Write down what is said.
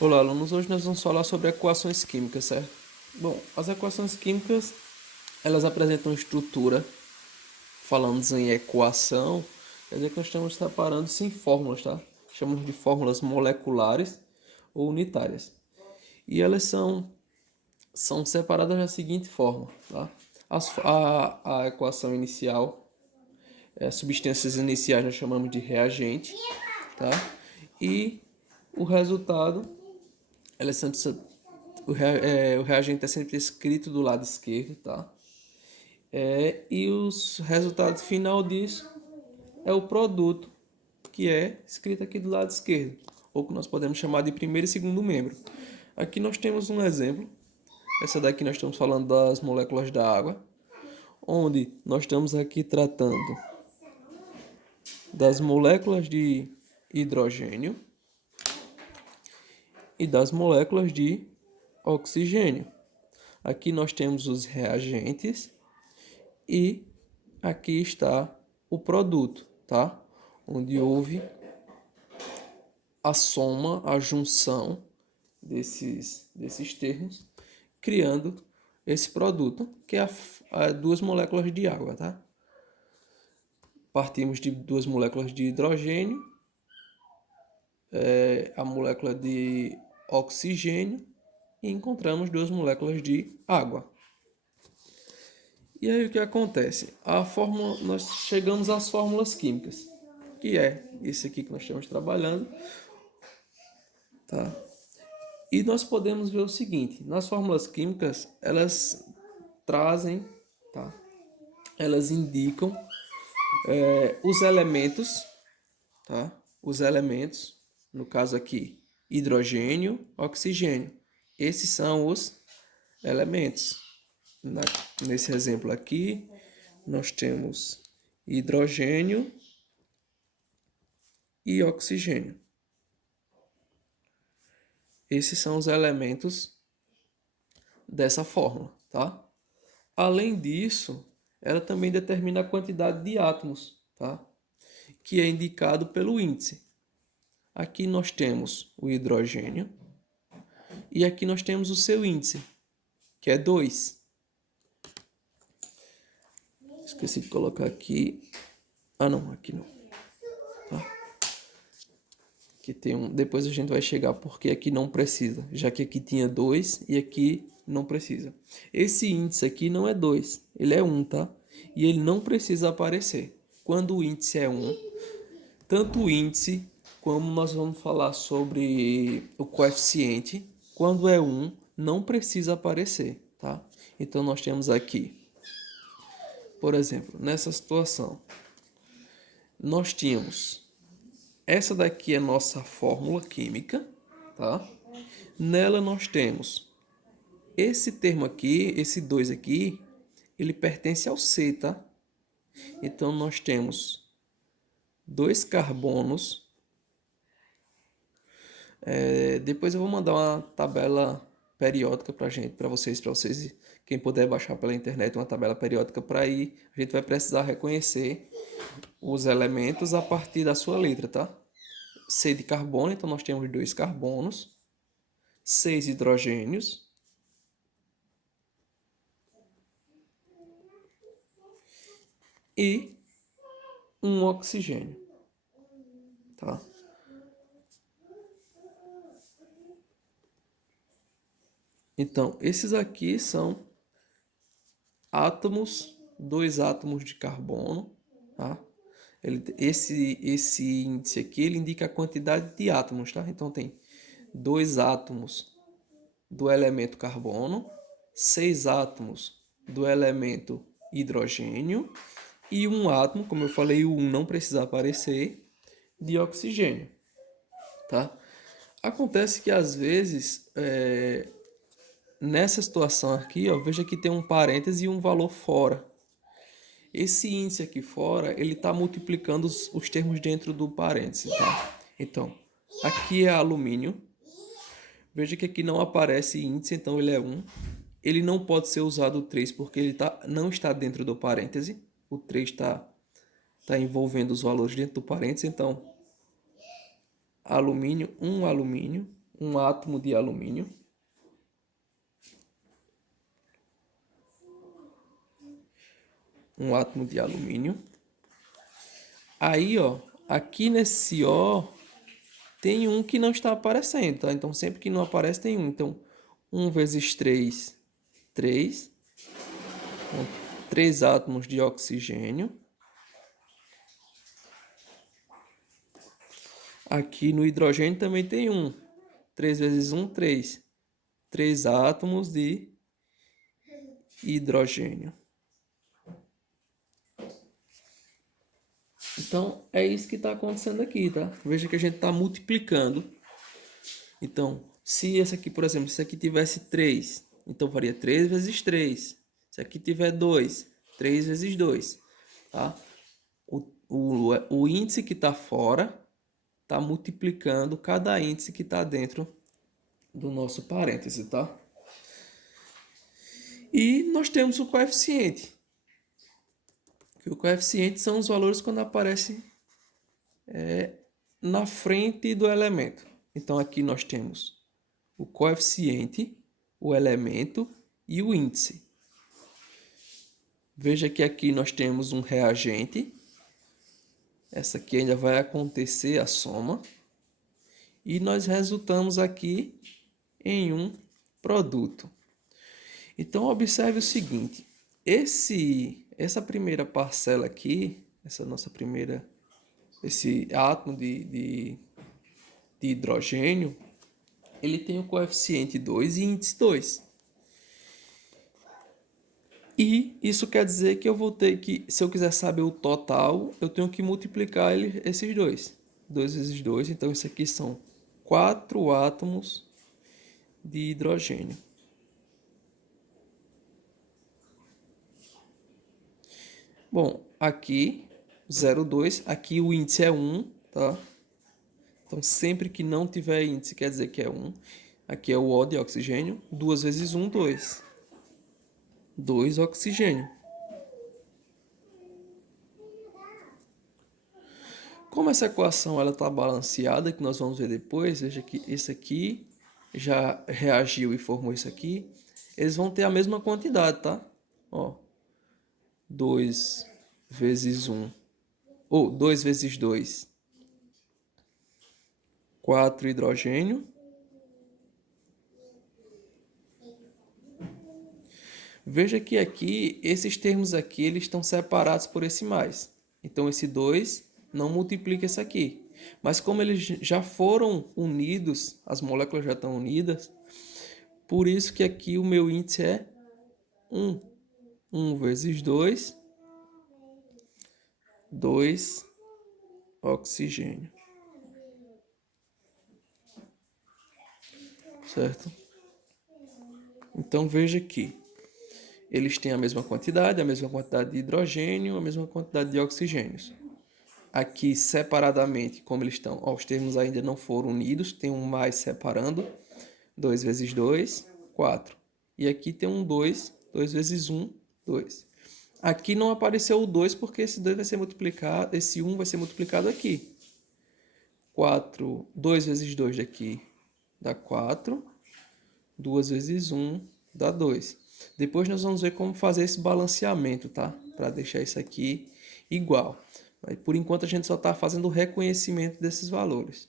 Olá, alunos. Hoje nós vamos falar sobre equações químicas, certo? Bom, as equações químicas, elas apresentam estrutura, falando em equação, quer dizer que nós estamos separando-se em fórmulas, tá? Chamamos de fórmulas moleculares ou unitárias. E elas são separadas da seguinte forma, tá? A equação inicial, substâncias iniciais nós chamamos de reagente, tá? E o resultado, elas são o reagente é sempre escrito do lado esquerdo, tá? E o resultado final disso é o produto, que é escrito aqui do lado esquerdo, ou que nós podemos chamar de primeiro e segundo membro. Aqui nós temos um exemplo. Essa daqui nós estamos falando das moléculas da água, onde nós estamos aqui tratando das moléculas de hidrogênio e das moléculas de oxigênio. Aqui nós temos os reagentes e aqui está o produto, tá? Onde houve a soma, a junção desses termos, criando esse produto, que é a duas moléculas de água, tá? Partimos de duas moléculas de hidrogênio, a molécula de oxigênio, e encontramos duas moléculas de água. E aí o que acontece? Nós chegamos às fórmulas químicas, que é esse aqui que nós estamos trabalhando, tá? E nós podemos ver o seguinte, nas fórmulas químicas, elas trazem, tá? Elas indicam os elementos, tá? Os elementos, no caso aqui, hidrogênio, oxigênio. Esses são os elementos. Nesse exemplo aqui, nós temos hidrogênio e oxigênio. Esses são os elementos dessa fórmula, tá? Além disso, ela também determina a quantidade de átomos, tá? Que é indicado pelo índice. Aqui nós temos o hidrogênio e aqui nós temos o seu índice, que é 2. Esqueci de colocar aqui. Ah, não, aqui não. Tá? Aqui tem um. Depois a gente vai chegar porque aqui não precisa, já que aqui tinha 2 e aqui não precisa. Esse índice aqui não é 2, ele é 1, tá? E ele não precisa aparecer. Quando o índice é 1, tanto o índice como nós vamos falar sobre o coeficiente, quando é 1, não precisa aparecer, tá? Então nós temos aqui, por exemplo, nessa situação, nós tínhamos essa daqui é a nossa fórmula química, tá? Nela nós temos esse termo aqui, esse 2 aqui, ele pertence ao C, tá? Então nós temos dois carbonos. Depois eu vou mandar uma tabela periódica para vocês, quem puder baixar pela internet uma tabela periódica para aí, a gente vai precisar reconhecer os elementos a partir da sua letra, tá? C de carbono, então nós temos dois carbonos, 6 hidrogênios e um oxigênio, tá? Então, esses aqui são átomos, dois átomos de carbono, tá? Esse índice aqui, ele indica a quantidade de átomos, tá? Então, tem dois átomos do elemento carbono, 6 átomos do elemento hidrogênio e um átomo, como eu falei, o 1 não precisa aparecer, de oxigênio, tá? Acontece que às vezes, nessa situação aqui, ó, veja que tem um parêntese e um valor fora. Esse índice aqui fora, ele está multiplicando os termos dentro do parêntese, tá? Então, aqui é alumínio. Veja que aqui não aparece índice, então ele é 1. Ele não pode ser usado o 3 porque ele não está dentro do parêntese. O 3 tá envolvendo os valores dentro do parêntese, então alumínio, um alumínio. um átomo de alumínio. Um átomo de alumínio. Aí, ó, aqui nesse O tem um que não está aparecendo, tá? Então, sempre que não aparece, tem um. Então, 1 vezes 3, 3. Com 3 átomos de oxigênio. Aqui no hidrogênio também tem um. 3 vezes 1, 3. 3 átomos de hidrogênio. Então, é isso que está acontecendo aqui, tá? Veja que a gente está multiplicando. Então, se esse aqui, por exemplo, se aqui tivesse 3, então faria 3 vezes 3. Se aqui tiver 2, 3 vezes 2, tá? O índice que está fora está multiplicando cada índice que está dentro do nosso parêntese, tá? E nós temos o coeficiente. O coeficiente são os valores quando aparecem na frente do elemento. Então aqui nós temos o coeficiente, o elemento e o índice. Veja que aqui nós temos um reagente. Essa aqui ainda vai acontecer a soma. E nós resultamos aqui em um produto. Então observe o seguinte, essa primeira parcela aqui, esse átomo de hidrogênio, ele tem o coeficiente 2 e índice 2. E isso quer dizer que eu vou ter que, se eu quiser saber o total, eu tenho que multiplicar esses dois. 2 vezes 2, então isso aqui são 4 átomos de hidrogênio. Bom, aqui 0,2, aqui o índice é 1, tá? Então sempre que não tiver índice quer dizer que é 1. Aqui é o O de oxigênio, 2 vezes 1, 2. 2 oxigênio. Como essa equação ela está balanceada, que nós vamos ver depois, veja que esse aqui já reagiu e formou isso aqui, eles vão ter a mesma quantidade, tá? Ó, 2 vezes 1, ou 2 vezes 2, 4 hidrogênio. Veja que aqui, esses termos aqui, eles estão separados por esse mais. Então, esse 2 não multiplica esse aqui. Mas como eles já foram unidos, as moléculas já estão unidas, por isso que aqui o meu índice é 1. 1 vezes 2, 2 oxigênio. Certo? Então, veja aqui. Eles têm a mesma quantidade de hidrogênio, a mesma quantidade de oxigênios. Aqui separadamente, como eles estão, ó, os termos ainda não foram unidos, tem um mais separando, 2 vezes 2, 4. E aqui tem um 2, 2 vezes 1, 2. Aqui não apareceu o 2 porque esse 2 vai ser multiplicado, esse 1 vai ser multiplicado aqui. 4, 2 vezes 2 daqui dá 4, 2 vezes 1 dá 2. Depois nós vamos ver como fazer esse balanceamento, tá? Para deixar isso aqui igual. Mas por enquanto a gente só está fazendo o reconhecimento desses valores.